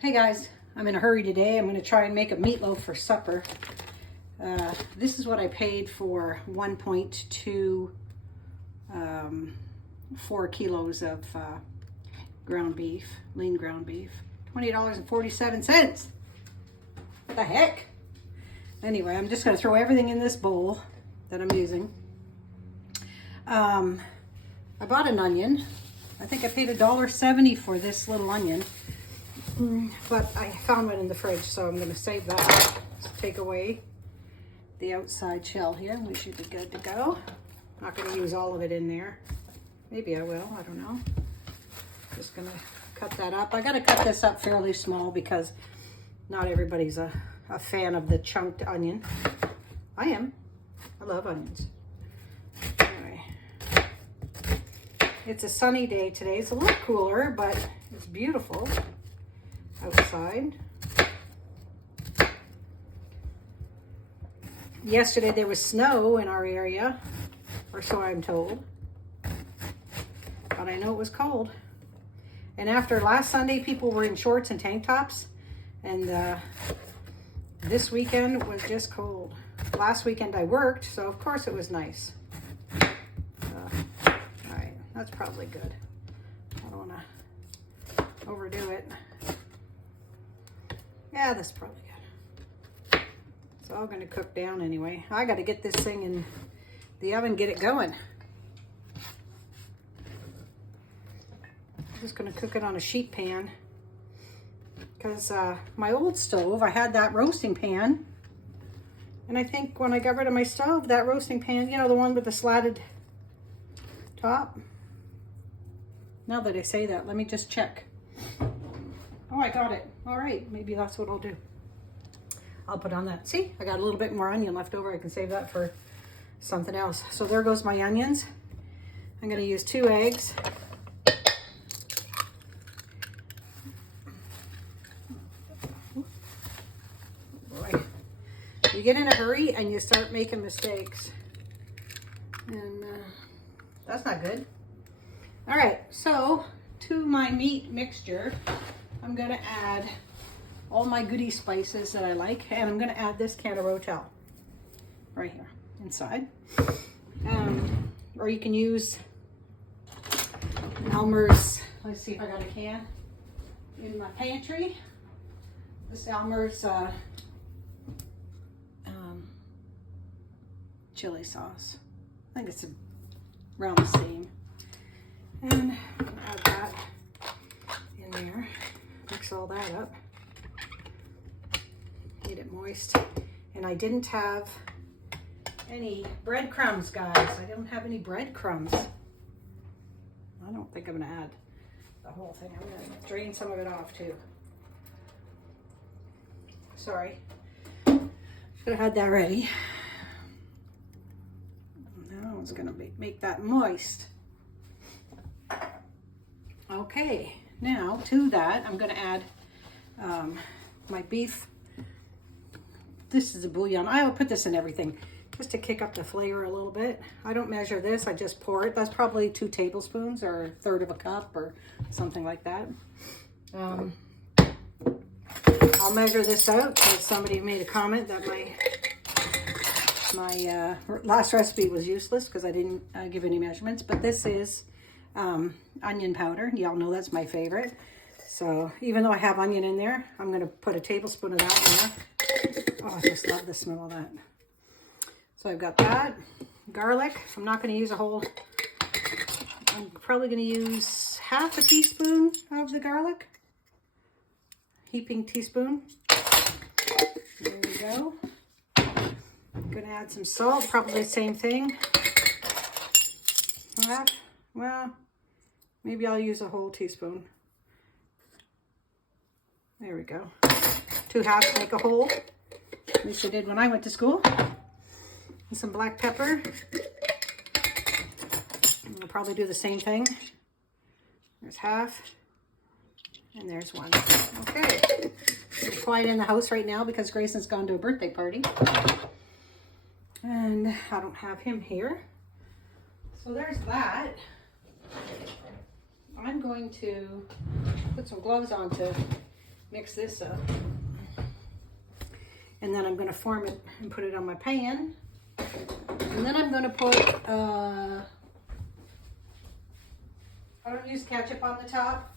Hey guys, I'm in a hurry today. I'm going to try and make a meatloaf for supper. This is what I paid for 1.2 4 kilos of ground beef, lean ground beef. $20.47. What the heck? Anyway, I'm just going to throw everything in this bowl that I'm using. I bought an onion. I think I paid $1.70 for this little onion. But I found one in the fridge, so I'm going to save that. Let's take away the outside shell here. We should be good to go. Not going to use all of it in there. Maybe I will. I don't know. Just going to cut that up. I got to cut this up fairly small because not everybody's a fan of the chunked onion. I am. I love onions. Anyway. It's a sunny day today. It's a little cooler, but it's beautiful outside. Yesterday there was snow in our area, or so I'm told, but I know it was cold. And after last Sunday people were in shorts and tank tops, and this weekend was just cold. Last weekend I worked, so of course it was nice. All right, that's probably good. I don't want to overdo it. Yeah, that's probably good. It's all going to cook down anyway. I got to get this thing in the oven, get it going. I'm just going to cook it on a sheet pan because my old stove, I had that roasting pan, and I think when I got rid of my stove, that roasting pan, you know, the one with the slatted top. Now that I say that, let me just check. Oh, I got it. All right, maybe that's what I'll do. I'll put on that. See, I got a little bit more onion left over. I can save that for something else. So there goes my onions. I'm going to use 2 eggs. Oh boy. You get in a hurry and you start making mistakes. And that's not good. All right, so to my meat mixture, I'm going to add all my goody spices that I like, and I'm going to add this can of Rotel right here inside. Or you can use Elmer's, let's see if I got a can in my pantry. This Elmer's chili sauce. I think it's around the same. And add that in there. Mix all that up. Get it moist. And I didn't have any breadcrumbs, guys. I don't have any breadcrumbs. I don't think I'm going to add the whole thing. I'm going to drain some of it off too. Sorry. Should have had that ready. Now it's going to make that moist. Okay. Now, to that, I'm going to add my beef. This is a bouillon. I will put this in everything just to kick up the flavor a little bit. I don't measure this. I just pour it. That's probably 2 tablespoons or 1/3 of a cup or something like that. I'll measure this out because somebody made a comment that my last recipe was useless because I didn't give any measurements. But this is onion powder. Y'all know that's my favorite. So even though I have onion in there, I'm going to put a tablespoon of that in there. Oh, I just love the smell of that. So I've got that. Garlic. I'm not going to use a whole. I'm probably going to use 1/2 teaspoon of the garlic. Heaping teaspoon. There we go. I'm going to add some salt. Probably the same thing. Well, maybe I'll use a whole teaspoon. There we go. 2 halves make a whole. At least I did when I went to school. And some black pepper. I'll probably do the same thing. There's 1/2. And there's 1. Okay. It's quiet in the house right now because Grayson's gone to a birthday party. And I don't have him here. So there's that. I'm going to put some gloves on to mix this up. And then I'm going to form it and put it on my pan. And then I'm going to put, I don't use ketchup on the top.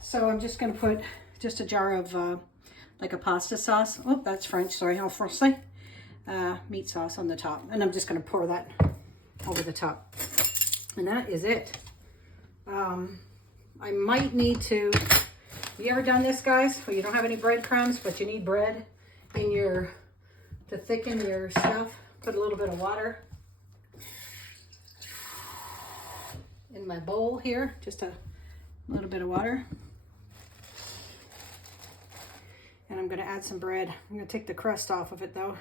So I'm just going to put just a jar of like a pasta sauce. Oh, that's French, sorry, en français. Meat sauce on the top. And I'm just going to pour that over the top. And that is it. I might need to, you ever done this, guys? Well, you don't have any breadcrumbs, but you need bread in your, to thicken your stuff. Put a little bit of water in my bowl here, just a little bit of water. And I'm going to add some bread. I'm going to take the crust off of it though.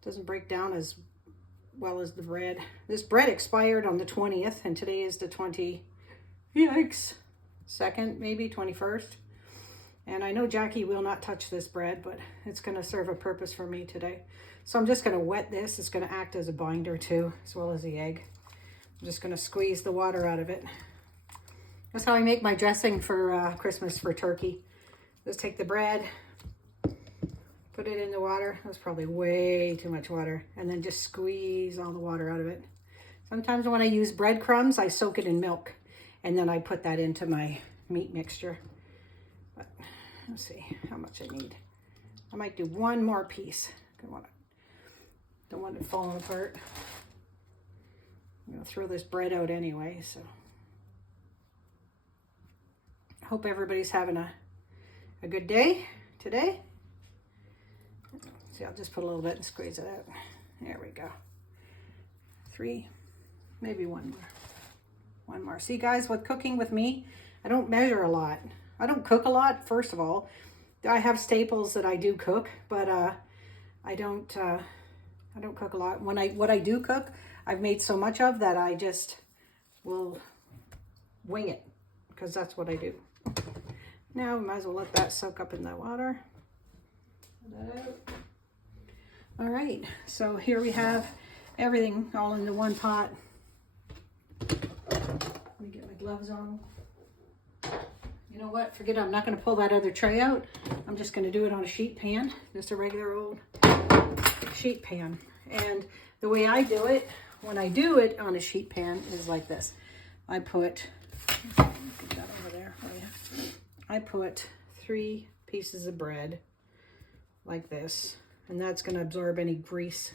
It doesn't break down as well as the bread. This bread expired on the 20th and today is the 2nd, maybe 21st. And I know Jackie will not touch this bread, but it's going to serve a purpose for me today. So I'm just going to wet this. It's going to act as a binder too, as well as the egg. I'm just going to squeeze the water out of it. That's how I make my dressing for Christmas for turkey. Just take the bread, put it in the water. That was probably way too much water. And then just squeeze all the water out of it. Sometimes when I use breadcrumbs, I soak it in milk. And then I put that into my meat mixture. But let's see how much I need. I might do one more piece. Don't want it falling apart. I'm going to throw this bread out anyway, so. I hope everybody's having a good day today. See, I'll just put a little bit and squeeze it out. There we go. 3, maybe one more. One more. See, guys, with cooking with me, I don't measure a lot. I don't cook a lot, first of all. I have staples that I do cook, but I don't cook a lot. What I do cook, I've made so much of that I just will wing it, because that's what I do. Now, we might as well let that soak up in the water. Put that out. All right, so here we have everything all into one pot. Let me get my gloves on. You know what? Forget it. I'm not going to pull that other tray out. I'm just going to do it on a sheet pan. Just a regular old sheet pan. And the way I do it, when I do it on a sheet pan, is like this. I put, put that over there. Oh, yeah. I put 3 pieces of bread like this. And that's going to absorb any grease.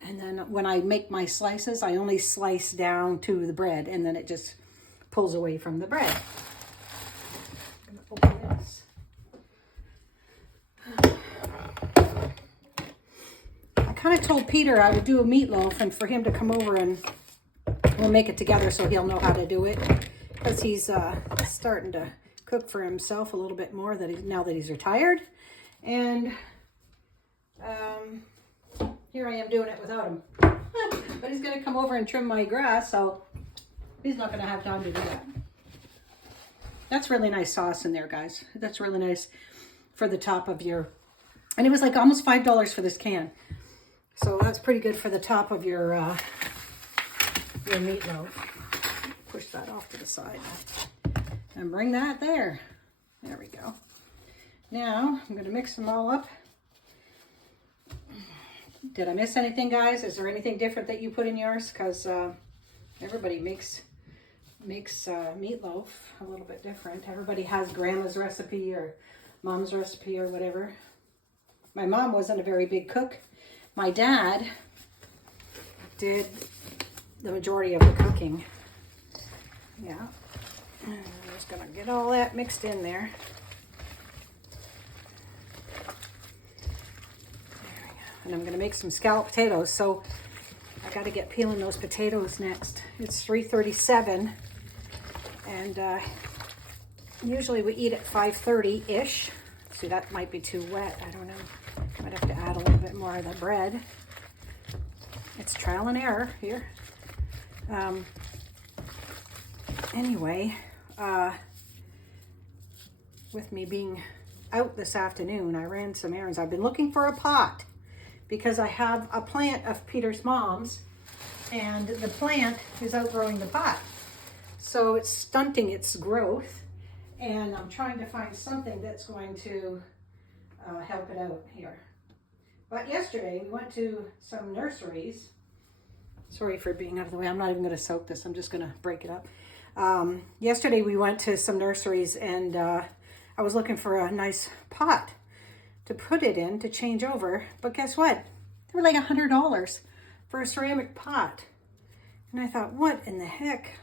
And then when I make my slices, I only slice down to the bread, and then it just pulls away from the bread. I'm going to open this. I kind of told Peter I would do a meatloaf and for him to come over and we'll make it together so he'll know how to do it. Because he's starting to cook for himself a little bit more now that he's retired. And here I am doing it without him. But he's going to come over and trim my grass, so he's not going to have time to do that. That's really nice sauce in there, guys. That's really nice for the top of your... And it was like almost $5 for this can. So that's pretty good for the top of your meatloaf. Push that off to the side. And bring that there. There we go. Now, I'm going to mix them all up. Did I miss anything, guys? Is there anything different that you put in yours? Because everybody makes meatloaf a little bit different. Everybody has grandma's recipe or mom's recipe or whatever. My mom wasn't a very big cook. My dad did the majority of the cooking. Yeah. I'm just going to get all that mixed in there. And I'm going to make some scalloped potatoes. So I got to get peeling those potatoes next. It's 3:37, and usually we eat at 5:30-ish. See, that might be too wet. I don't know. I might have to add a little bit more of the bread. It's trial and error here. Anyway, with me being out this afternoon, I ran some errands. I've been looking for a pot, because I have a plant of Peter's mom's, and the plant is outgrowing the pot. So it's stunting its growth, And I'm trying to find something that's going to help it out here. But yesterday we went to some nurseries. Sorry for being out of the way. I'm not even going to soak this. I'm just going to break it up. Yesterday we went to some nurseries and I was looking for a nice pot to put it in to change over. But guess what? They were like $100 for a ceramic pot. And I thought, what in the heck?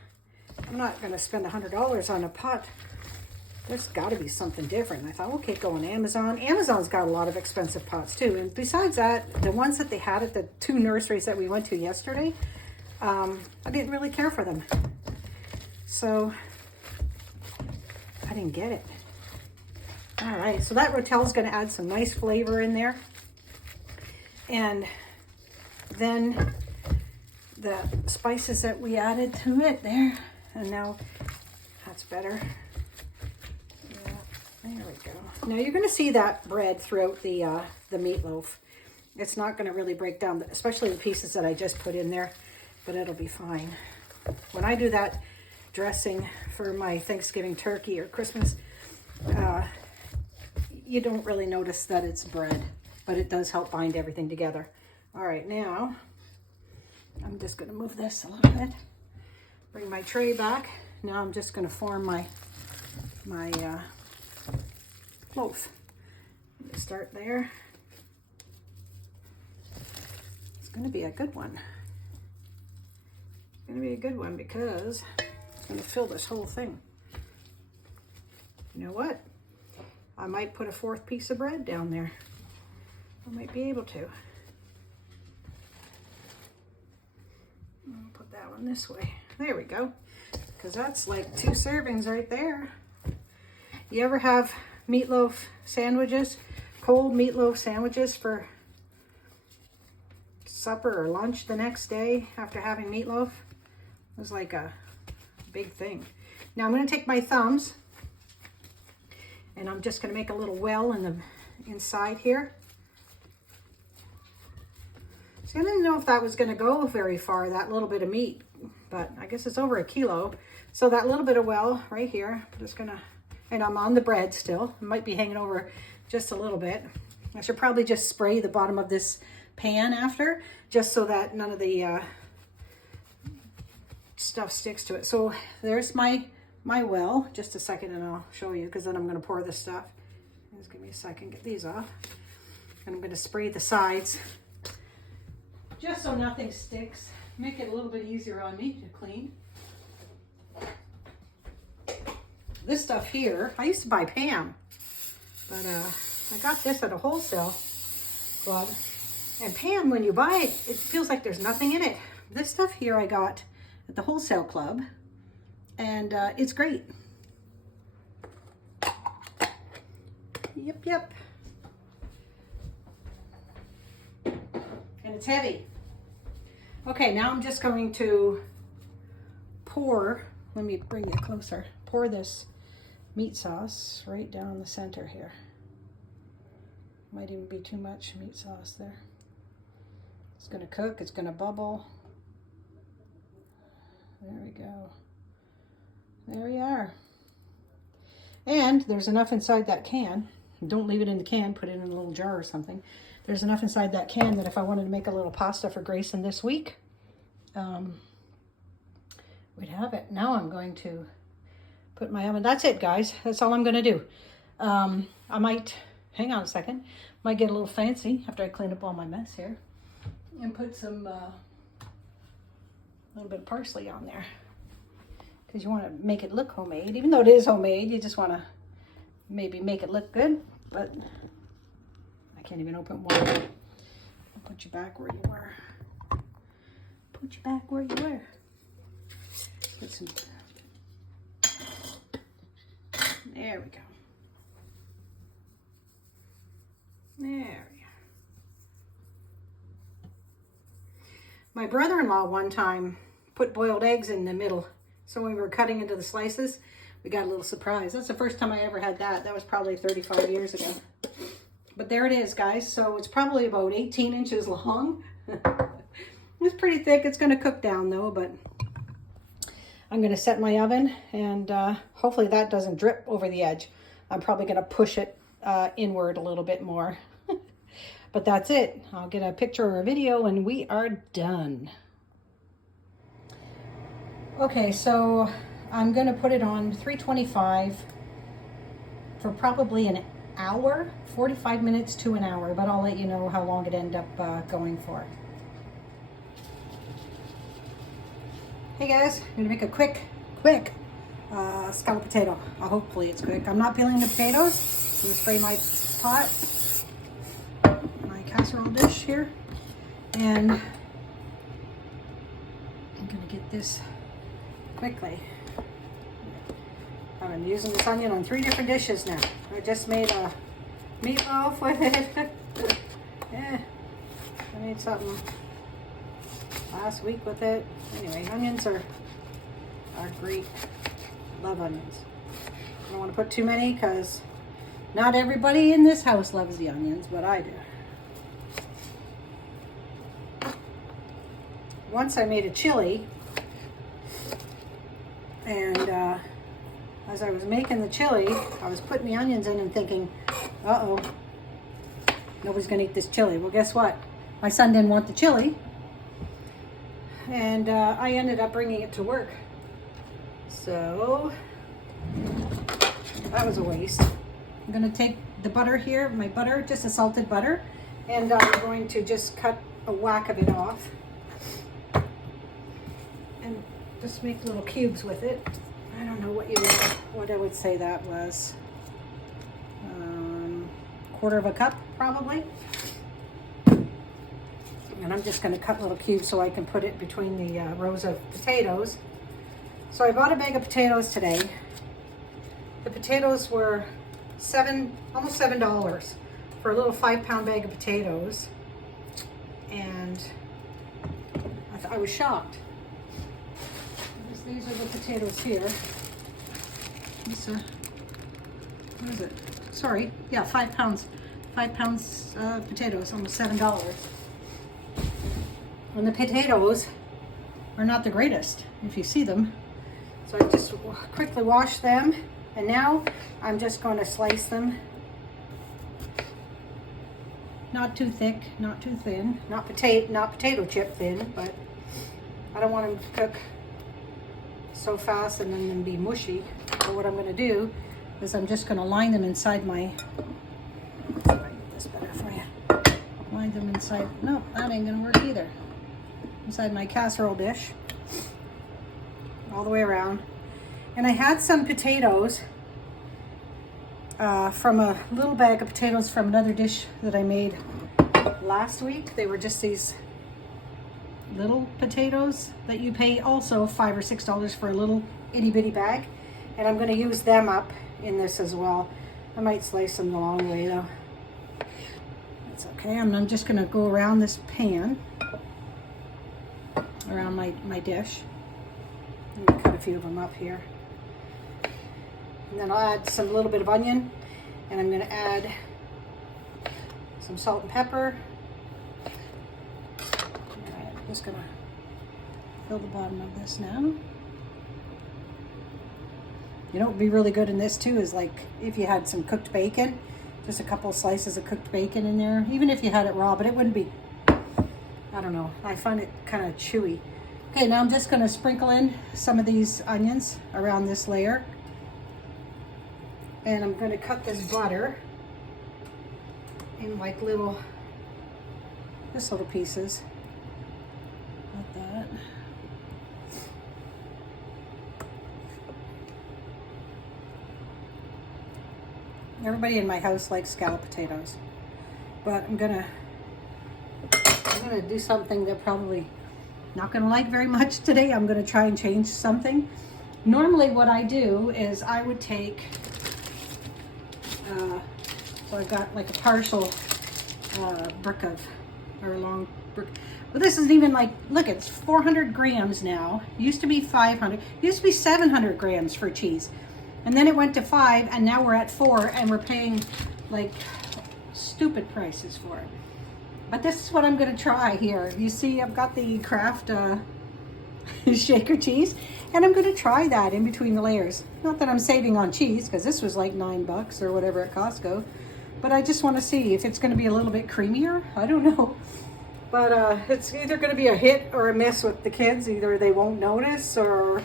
I'm not going to spend $100 on a pot. There's got to be something different. And I thought, okay, go on Amazon. Amazon's got a lot of expensive pots too. And besides that, the ones that they had at the 2 nurseries that we went to yesterday, I didn't really care for them. So I didn't get it. All right, so that Rotel is going to add some nice flavor in there. And then the spices that we added to it there. And now that's better. There we go. Now you're going to see that bread throughout the meatloaf. It's not going to really break down, especially the pieces that I just put in there, but it'll be fine. When I do that dressing for my Thanksgiving turkey or Christmas, you don't really notice that it's bread, but it does help bind everything together. All right, now I'm just going to move this a little bit. Bring my tray back. Now I'm just going to form my loaf. Start there. It's going to be a good one. It's going to be a good one because it's going to fill this whole thing. You know what? I might put a 4th piece of bread down there. I might be able to. I'll put that one this way. There we go. Because that's like 2 servings right there. You ever have meatloaf sandwiches, cold meatloaf sandwiches for supper or lunch the next day after having meatloaf? It was like a big thing. Now I'm going to take my thumbs and I'm just going to make a little well in the inside here. So I didn't know if that was going to go very far, that little bit of meat, but I guess it's over 1 kilo. So that little bit of well right here, I'm just going to, and I'm on the bread still. It might be hanging over just a little bit. I should probably just spray the bottom of this pan after, just so that none of the stuff sticks to it. So there's my well. Just a second and I'll show you, because then I'm going to pour this stuff. Just give me a second, get these off. And I'm going to spray the sides, just so nothing sticks. Make it a little bit easier on me to clean. This stuff here, I used to buy Pam, but I got this at a wholesale club. And Pam, when you buy it, it feels like there's nothing in it. This stuff here I got at the wholesale club, and it's great. Yep. And it's heavy. Okay, now I'm just going to pour, let me bring it closer, pour this meat sauce right down the center here. Might even be too much meat sauce there. It's going to cook, it's going to bubble. There we go. There we are. And there's enough inside that can. Don't leave it in the can, put it in a little jar or something. There's enough inside that can that if I wanted to make a little pasta for Grayson this week, we'd have it. Now I'm going to put my oven. That's it, guys. That's all I'm going to do. I might, hang on a second, might get a little fancy after I clean up all my mess here and put some, little bit of parsley on there. Because you want to make it look homemade. Even though it is homemade, you just want to maybe make it look good. But I can't even open one. I'll put you back where you were. Put you back where you were. Put some. There we go. There we are. My brother-in-law one time put boiled eggs in the middle. So when we were cutting into the slices, we got a little surprise. That's the first time I ever had that. That was probably 35 years ago. But there it is, guys. So it's probably about 18 inches long. It's pretty thick. It's going to cook down though, but I'm gonna set my oven, and hopefully that doesn't drip over the edge. I'm probably gonna push it inward a little bit more. But that's it. I'll get a picture or a video and we are done. Okay, so I'm gonna put it on 325 for probably an hour, 45 minutes to an hour, but I'll let you know how long it ended up going for. Hey guys, I'm gonna make a quick scalloped potato. Hopefully it's quick. I'm not peeling the potatoes. I'm gonna spray my pot, my casserole dish here, and I'm gonna get this quickly. I've been using this onion on 3 different dishes now. I just made a meatloaf with it. Yeah, I made something last week with it. Anyway, onions are great. Love onions. I don't want to put too many because not everybody in this house loves the onions, but I do. Once I made a chili, and as I was making the chili, I was putting the onions in and thinking, uh-oh, nobody's gonna eat this chili. Well, guess what? My son didn't want the chili, and I ended up bringing it to work. So that was a waste. I'm gonna take the butter here, my butter, just a salted butter, and I'm going to just cut a whack of it off and just make little cubes with it. I don't know what I would say that was. Quarter of a cup, probably. And I'm just going to cut little cubes so I can put it between the rows of potatoes. So I bought a bag of potatoes today. The potatoes were almost $7 for a little 5-pound bag of potatoes. And I was shocked. These are the potatoes here. What is it? Sorry, yeah, 5 pounds. 5 pounds potatoes, almost $7. And the potatoes are not the greatest, if you see them. So I just quickly wash them, and now I'm just going to slice them. Not too thick, not too thin, not potato chip thin, but I don't want them to cook so fast and then be mushy. So what I'm going to do is I'm just going to line them inside my, I'll get this better for you. Line them inside, no, that ain't going to work either. Inside my casserole dish, all the way around. And I had some potatoes from a little bag of potatoes from another dish that I made last week. They were just these little potatoes that you pay also $5 or $6 for a little itty bitty bag, and I'm going to use them up in this as well. I might slice them the long way though. That's okay. I'm just going to go around this pan, around my dish. I'm going to cut a few of them up here, and then I'll add some little bit of onion, and I'm going to add some salt and pepper. Just gonna fill the bottom of this now. You know what would be really good in this too is like if you had some cooked bacon, just a couple slices of cooked bacon in there, even if you had it raw, but it wouldn't be, I don't know, I find it kind of chewy. Okay, now I'm just gonna sprinkle in some of these onions around this layer, and I'm gonna cut this butter in like just little pieces. Like that. Everybody in my house likes scalloped potatoes, but I'm gonna do something they're probably not gonna like very much today. I'm gonna try and change something. Normally what I do is I would take, so I've got like a partial brick of, or a long brick. But this isn't even like, look, it's 400 grams now. Used to be 500, used to be 700 grams for cheese. And then it went to 5, and now we're at 4, and we're paying like stupid prices for it. But this is what I'm gonna try here. You see, I've got the Kraft shaker cheese, And I'm going to try that in between the layers. Not that I'm saving on cheese, because this was like $9 or whatever at Costco. But I just want to see if it's going to be a little bit creamier. I don't know. But it's either going to be a hit or a miss with the kids. Either they won't notice or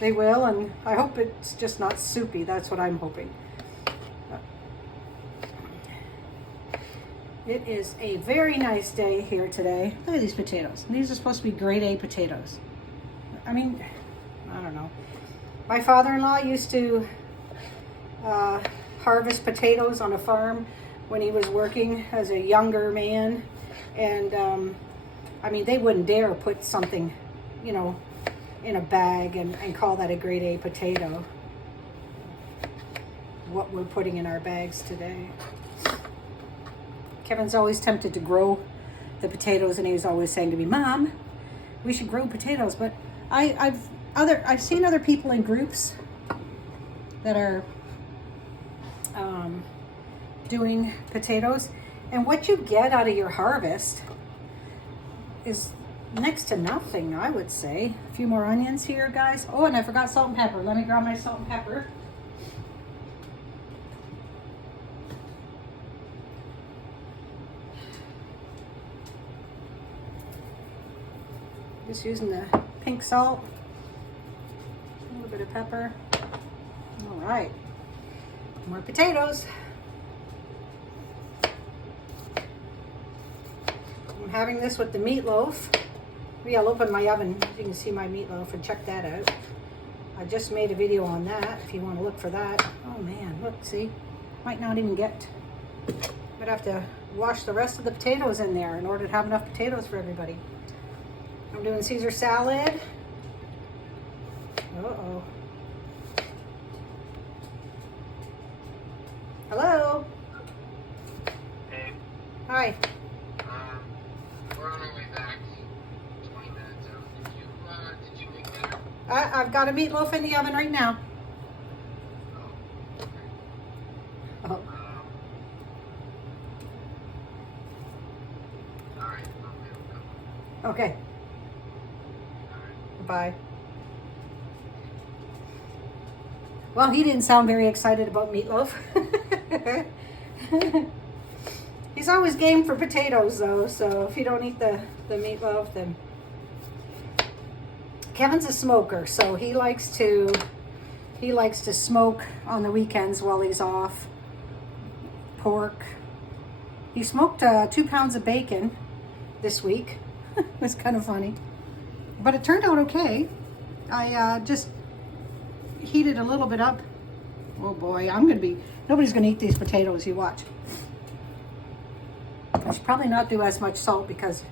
they will. And I hope it's just not soupy. That's what I'm hoping. It is a very nice day here today. Look at these potatoes. These are supposed to be grade A potatoes. I mean, I don't know. My father-in-law used to harvest potatoes on a farm when he was working as a younger man. And, I mean, they wouldn't dare put something, you know, in a bag and call that a grade A potato. What we're putting in our bags today. Kevin's always tempted to grow the potatoes, and he was always saying to me, "Mom, we should grow potatoes." But I've seen other people in groups that are doing potatoes, and what you get out of your harvest is next to nothing, I would say. A few more onions here, guys. Oh, and I forgot salt and pepper. Let me grab my salt and pepper. Just using the pink salt, a little bit of pepper. All right, more potatoes. I'm having this with the meatloaf. Maybe I'll open my oven so you can see my meatloaf and check that out. I just made a video on that if you want to look for that. Oh man, look, see? Might not even get. Might have to wash the rest of the potatoes in there in order to have enough potatoes for everybody. I'm doing Caesar salad. Uh-oh. Hello? Hey. Hi. We're on our way back. 20 minutes out. Did you make dinner? I've got a meatloaf in the oven right now. Oh, okay. Oh. All right. Okay. Okay. Bye. Well, he didn't sound very excited about meatloaf. He's always game for potatoes, though, so if you don't eat the meatloaf, then... Kevin's a smoker, so he likes to smoke on the weekends while he's off. Pork. He smoked 2 pounds of bacon this week. It was kind of funny. But it turned out okay. I just heated a little bit up. Oh boy, nobody's gonna eat these potatoes, you watch. I should probably not do as much salt because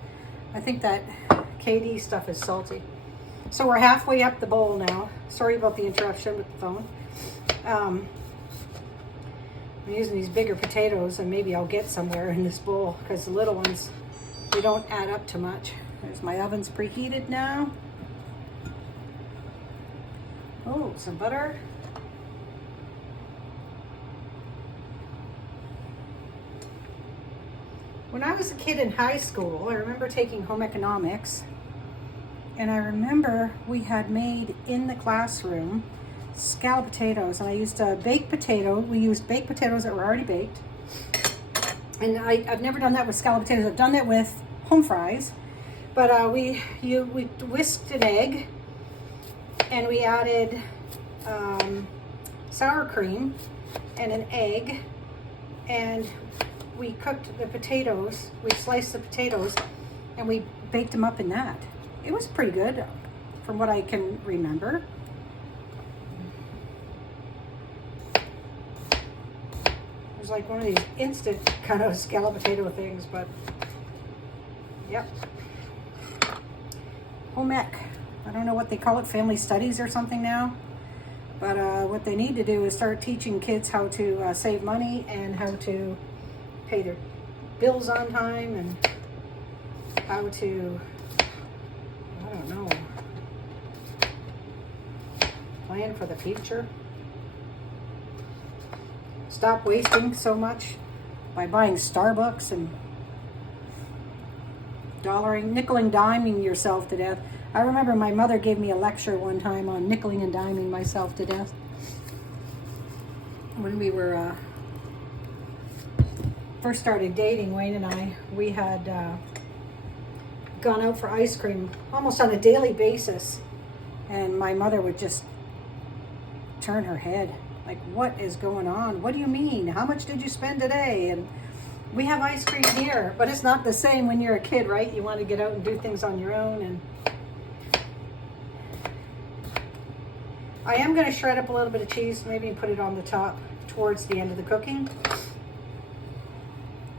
I think that KD stuff is salty. So we're halfway up the bowl now. Sorry about the interruption with the phone. I'm using these bigger potatoes and maybe I'll get somewhere in this bowl because the little ones, they don't add up to much. There's my oven's preheated now. Oh, some butter. When I was a kid in high school, I remember taking home economics, and I remember we had made in the classroom scalloped potatoes, and I used a baked potato. We used baked potatoes that were already baked, and I've never done that with scalloped potatoes. I've done that with home fries. But we whisked an egg, and we added sour cream and an egg, and we cooked the potatoes. We sliced the potatoes, and we baked them up in that. It was pretty good, from what I can remember. It was like one of these instant kind of scalloped potato things, but yep. Home ec. I don't know what they call it, family studies or something now. But what they need to do is start teaching kids how to save money and how to pay their bills on time and how to, I don't know, plan for the future. Stop wasting so much by buying Starbucks and nickel and diming yourself to death. I remember my mother gave me a lecture one time on nickeling and diming myself to death. When we were first started dating, Wayne and I, we had gone out for ice cream almost on a daily basis. And my mother would just turn her head. Like, what is going on? What do you mean? How much did you spend today? And we have ice cream here, but it's not the same when you're a kid, right? You want to get out and do things on your own. And I am going to shred up a little bit of cheese, maybe put it on the top towards the end of the cooking.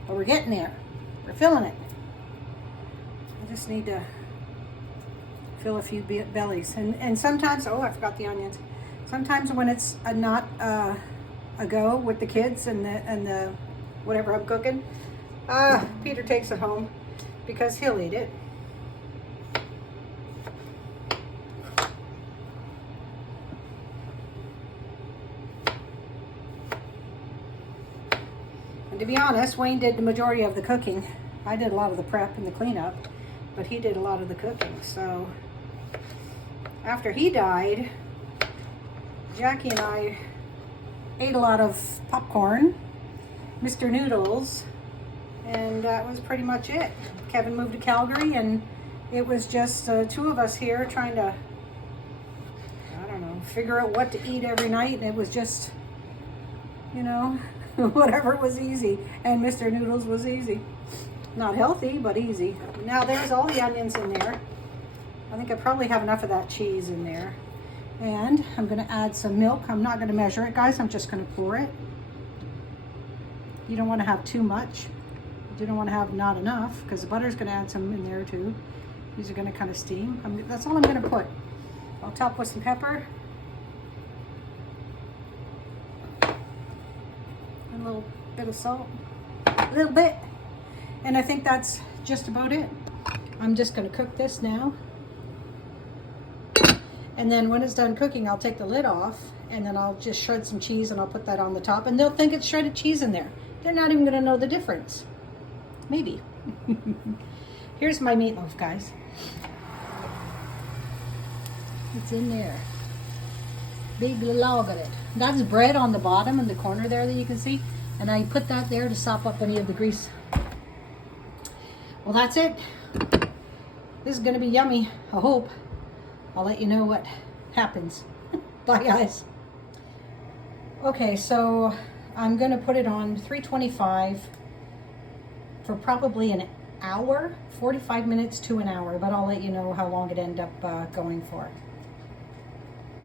But we're getting there. We're filling it. I just need to fill a few bellies. And sometimes, oh, I forgot the onions. Sometimes when it's not a go with the kids and the whatever I'm cooking, Peter takes it home because he'll eat it. And to be honest, Wayne did the majority of the cooking. I did a lot of the prep and the cleanup, but he did a lot of the cooking. So after he died, Jackie and I ate a lot of popcorn, Mr. Noodles, and that was pretty much it. Kevin moved to Calgary, and it was just two of us here trying to, I don't know, figure out what to eat every night, and it was just, you know, whatever was easy, and Mr. Noodles was easy. Not healthy, but easy. Now there's all the onions in there. I think I probably have enough of that cheese in there. And I'm going to add some milk. I'm not going to measure it, guys. I'm just going to pour it. You don't want to have too much. You don't want to have not enough, because the butter's going to add some in there too. These are going to kind of steam. That's all I'm going to put. I'll top with some pepper. A little bit of salt. A little bit. And I think that's just about it. I'm just going to cook this now. And then when it's done cooking, I'll take the lid off, and then I'll just shred some cheese and I'll put that on the top, and they'll think it's shredded cheese in there. They're not even going to know the difference. Maybe. Here's my meatloaf, guys. It's in there. Big log of it. That's bread on the bottom in the corner there that you can see, and I put that there to sop up any of the grease. Well, that's it. This is going to be yummy, I hope. I'll let you know what happens. Bye, guys. Okay, so I'm going to put it on 325 for probably an hour, 45 minutes to an hour, but I'll let you know how long it ended up going for.